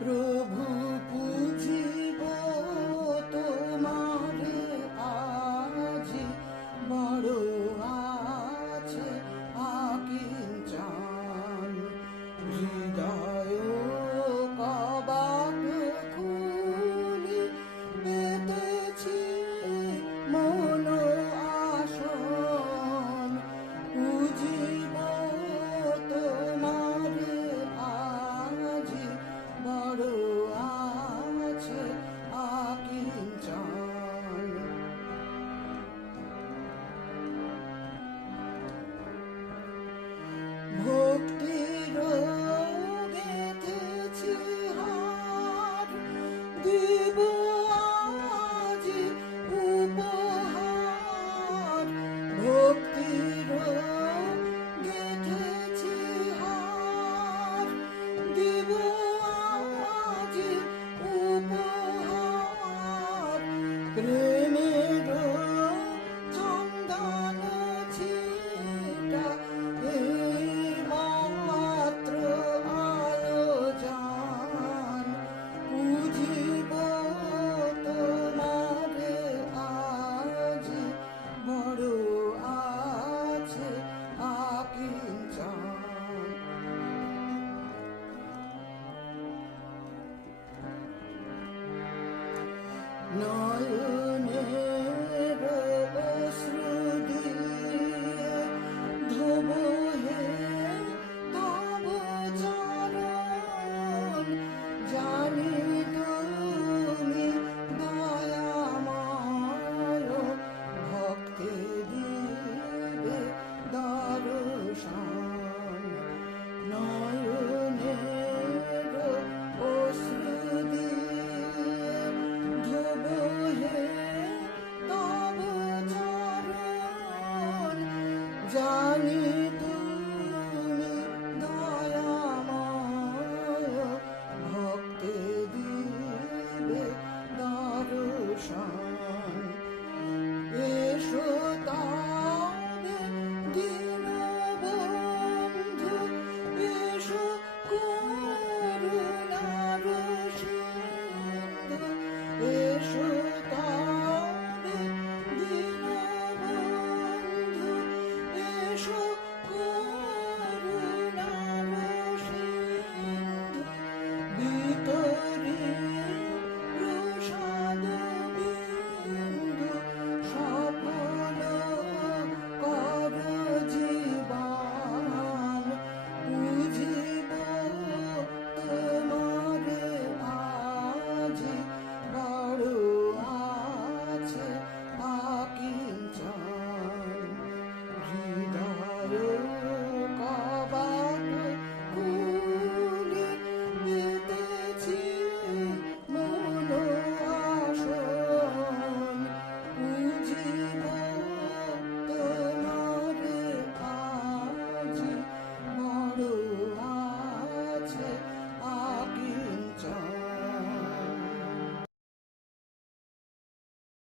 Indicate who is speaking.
Speaker 1: Prabhu no show.